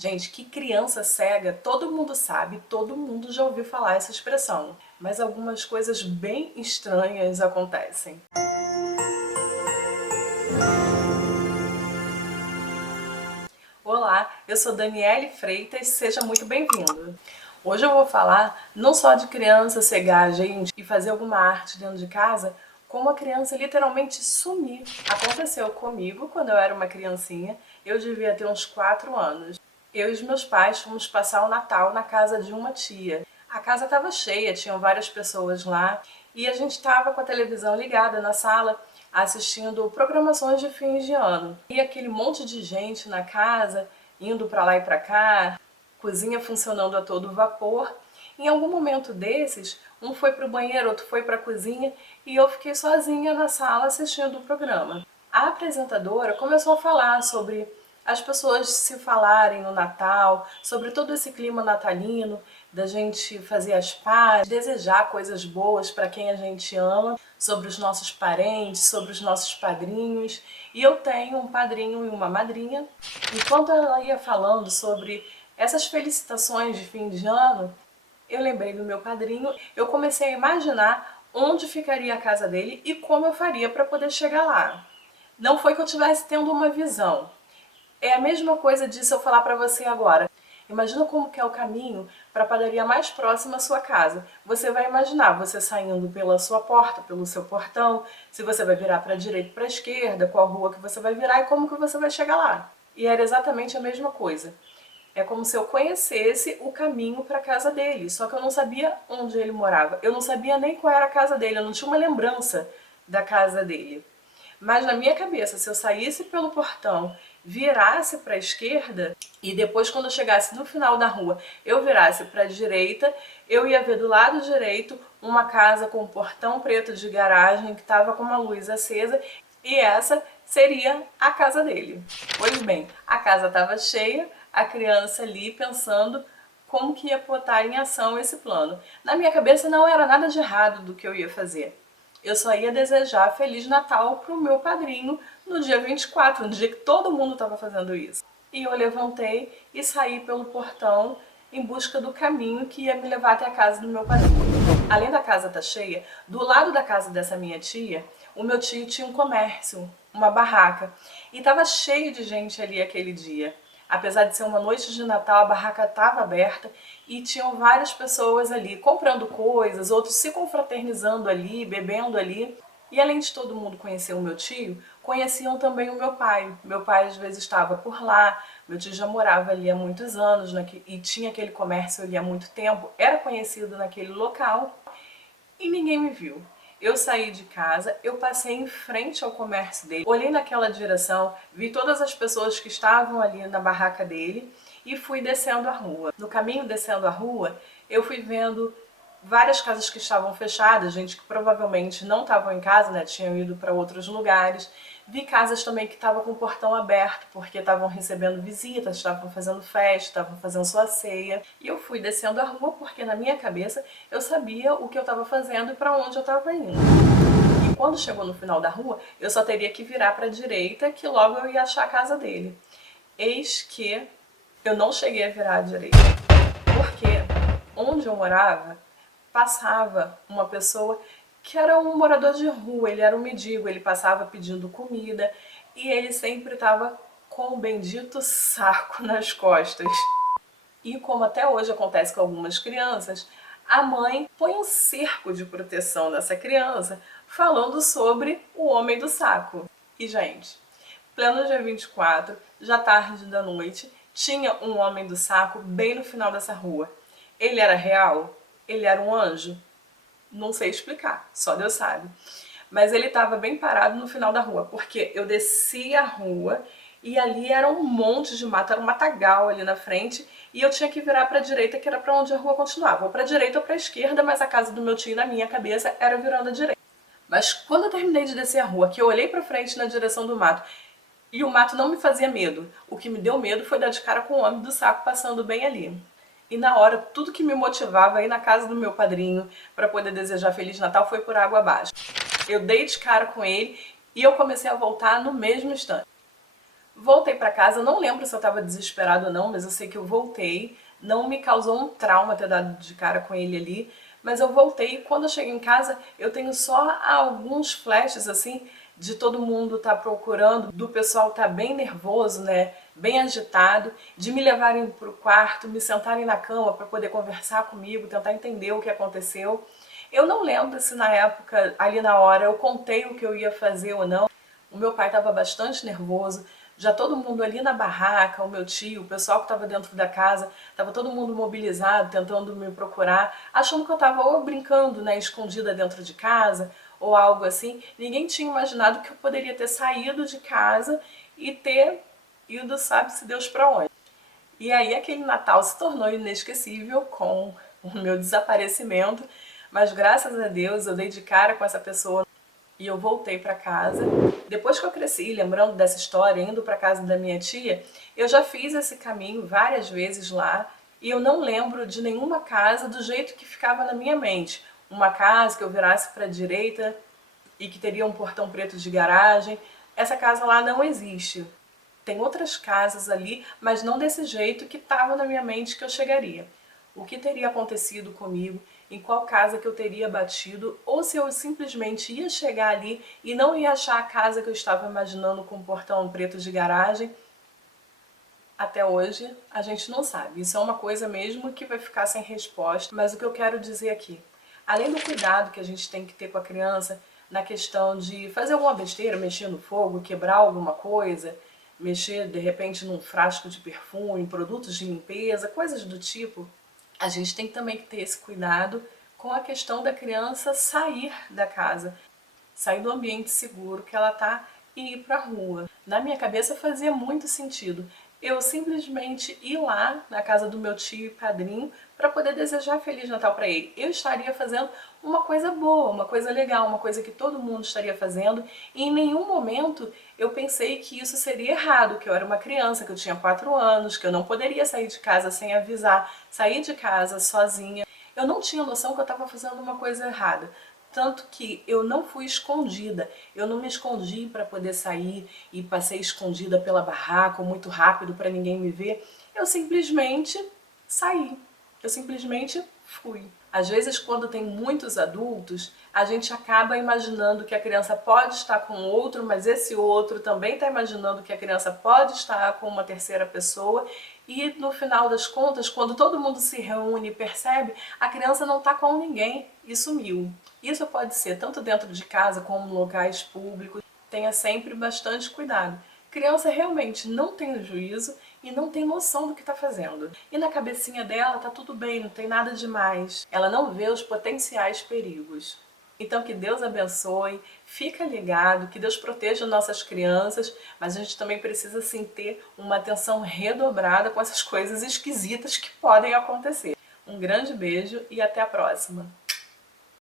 Gente, que criança cega, todo mundo sabe, todo mundo já ouviu falar essa expressão. Mas algumas coisas bem estranhas acontecem. Olá, eu sou Daniele Freitas, seja muito bem-vindo. Hoje eu vou falar não só de criança cegar a gente e fazer alguma arte dentro de casa, como a criança literalmente sumir. Aconteceu comigo quando eu era uma criancinha, eu devia ter uns 4 anos. Eu e os meus pais fomos passar o Natal na casa de uma tia. A casa estava cheia, tinham várias pessoas lá e a gente estava com a televisão ligada na sala assistindo programações de fins de ano. E aquele monte de gente na casa, indo para lá e para cá, cozinha funcionando a todo vapor. Em algum momento desses, um foi para o banheiro, outro foi para a cozinha e eu fiquei sozinha na sala assistindo o programa. A apresentadora começou a falar sobre as pessoas se falarem no Natal, sobre todo esse clima natalino, da gente fazer as pazes, desejar coisas boas para quem a gente ama, sobre os nossos parentes, sobre os nossos padrinhos. E eu tenho um padrinho e uma madrinha. Enquanto ela ia falando sobre essas felicitações de fim de ano, eu lembrei do meu padrinho, eu comecei a imaginar onde ficaria a casa dele e como eu faria para poder chegar lá. Não foi que eu estivesse tendo uma visão. É a mesma coisa disso eu falar para você agora. Imagina como que é o caminho para a padaria mais próxima à sua casa. Você vai imaginar você saindo pela sua porta, pelo seu portão, se você vai virar para a direita ou para a esquerda, qual rua que você vai virar e como que você vai chegar lá. E era exatamente a mesma coisa. É como se eu conhecesse o caminho para a casa dele, só que eu não sabia onde ele morava. Eu não sabia nem qual era a casa dele, eu não tinha uma lembrança da casa dele. Mas na minha cabeça, se eu saísse pelo portão, virasse para a esquerda e depois quando eu chegasse no final da rua, eu virasse para a direita, eu ia ver do lado direito uma casa com um portão preto de garagem que estava com uma luz acesa e essa seria a casa dele. Pois bem, a casa estava cheia, a criança ali pensando como que ia botar em ação esse plano. Na minha cabeça não era nada de errado do que eu ia fazer. Eu só ia desejar Feliz Natal pro meu padrinho no dia 24, no dia que todo mundo estava fazendo isso. E eu levantei e saí pelo portão em busca do caminho que ia me levar até a casa do meu padrinho. Além da casa estar cheia, do lado da casa dessa minha tia, o meu tio tinha um comércio, uma barraca, e estava cheio de gente ali aquele dia. Apesar de ser uma noite de Natal, a barraca estava aberta e tinham várias pessoas ali comprando coisas, outros se confraternizando ali, bebendo ali. E além de todo mundo conhecer o meu tio, conheciam também o meu pai. Meu pai às vezes estava por lá, meu tio já morava ali há muitos anos e tinha aquele comércio ali há muito tempo, era conhecido naquele local e ninguém me viu. Eu saí de casa, eu passei em frente ao comércio dele, olhei naquela direção, vi todas as pessoas que estavam ali na barraca dele e fui descendo a rua. No caminho descendo a rua, eu fui vendo várias casas que estavam fechadas, gente que provavelmente não estavam em casa, né, tinham ido para outros lugares. Vi casas também que estavam com o portão aberto, porque estavam recebendo visitas, estavam fazendo festa, estavam fazendo sua ceia. E eu fui descendo a rua porque na minha cabeça eu sabia o que eu estava fazendo e para onde eu estava indo. E quando chegou no final da rua, eu só teria que virar para a direita, que logo eu ia achar a casa dele. Eis que eu não cheguei a virar à direita, porque onde eu morava passava uma pessoa que era um morador de rua, ele era um mendigo, ele passava pedindo comida e ele sempre estava com o bendito saco nas costas. E como até hoje acontece com algumas crianças, a mãe põe um cerco de proteção nessa criança falando sobre o homem do saco. E gente, pleno dia 24, já tarde da noite, tinha um homem do saco bem no final dessa rua. Ele era real? Ele era um anjo? Não sei explicar, só Deus sabe. Mas ele estava bem parado no final da rua, porque eu desci a rua e ali era um monte de mato, era um matagal ali na frente, e eu tinha que virar para a direita, que era para onde a rua continuava, ou para a direita ou para a esquerda, mas a casa do meu tio na minha cabeça era virando à direita. Mas quando eu terminei de descer a rua, que eu olhei para frente na direção do mato, e o mato não me fazia medo, o que me deu medo foi dar de cara com o homem do saco passando bem ali. E na hora, tudo que me motivava a ir na casa do meu padrinho para poder desejar Feliz Natal foi por água abaixo. Eu dei de cara com ele e eu comecei a voltar no mesmo instante. Voltei para casa, não lembro se eu estava desesperada ou não, mas eu sei que eu voltei. Não me causou um trauma ter dado de cara com ele ali, mas eu voltei e quando eu cheguei em casa eu tenho só alguns flashes assim de todo mundo tá procurando, do pessoal tá bem nervoso, né, bem agitado, de me levarem pro quarto, me sentarem na cama para poder conversar comigo, tentar entender o que aconteceu. Eu não lembro se na época, ali na hora, eu contei o que eu ia fazer ou não. O meu pai estava bastante nervoso, já todo mundo ali na barraca, o meu tio, o pessoal que estava dentro da casa, estava todo mundo mobilizado, tentando me procurar, achando que eu estava ou brincando, né, escondida dentro de casa, ou algo assim. Ninguém tinha imaginado que eu poderia ter saído de casa e ter ido, sabe-se Deus para onde. E aí aquele Natal se tornou inesquecível com o meu desaparecimento, mas graças a Deus eu dei de cara com essa pessoa e eu voltei para casa. Depois que eu cresci, lembrando dessa história, indo para casa da minha tia, eu já fiz esse caminho várias vezes lá e eu não lembro de nenhuma casa do jeito que ficava na minha mente. Uma casa que eu virasse para a direita e que teria um portão preto de garagem. Essa casa lá não existe. Tem outras casas ali, mas não desse jeito que estava na minha mente que eu chegaria. O que teria acontecido comigo, em qual casa que eu teria batido, ou se eu simplesmente ia chegar ali e não ia achar a casa que eu estava imaginando com um portão preto de garagem. Até hoje a gente não sabe. Isso é uma coisa mesmo que vai ficar sem resposta. Mas o que eu quero dizer aqui, além do cuidado que a gente tem que ter com a criança na questão de fazer alguma besteira, mexer no fogo, quebrar alguma coisa, mexer de repente num frasco de perfume, produtos de limpeza, coisas do tipo, a gente tem também que ter esse cuidado com a questão da criança sair da casa, sair do ambiente seguro que ela está e ir para a rua. Na minha cabeça fazia muito sentido eu simplesmente ir lá na casa do meu tio e padrinho para poder desejar Feliz Natal para ele. Eu estaria fazendo uma coisa boa, uma coisa legal, uma coisa que todo mundo estaria fazendo, e em nenhum momento eu pensei que isso seria errado, que eu era uma criança, que eu tinha 4 anos, que eu não poderia sair de casa sem avisar, sair de casa sozinha. Eu não tinha noção que eu estava fazendo uma coisa errada. Tanto que eu não fui escondida, eu não me escondi para poder sair e passei escondida pela barraca muito rápido para ninguém me ver. Eu simplesmente saí, eu simplesmente fui. Às vezes, quando tem muitos adultos, a gente acaba imaginando que a criança pode estar com outro, mas esse outro também está imaginando que a criança pode estar com uma terceira pessoa, e no final das contas, quando todo mundo se reúne e percebe, a criança não está com ninguém e sumiu. Isso pode ser tanto dentro de casa como em locais públicos. Tenha sempre bastante cuidado. Criança realmente não tem juízo e não tem noção do que está fazendo. E na cabecinha dela tá tudo bem, não tem nada demais. Ela não vê os potenciais perigos. Então que Deus abençoe, fica ligado, que Deus proteja nossas crianças, mas a gente também precisa sim ter uma atenção redobrada com essas coisas esquisitas que podem acontecer. Um grande beijo e até a próxima!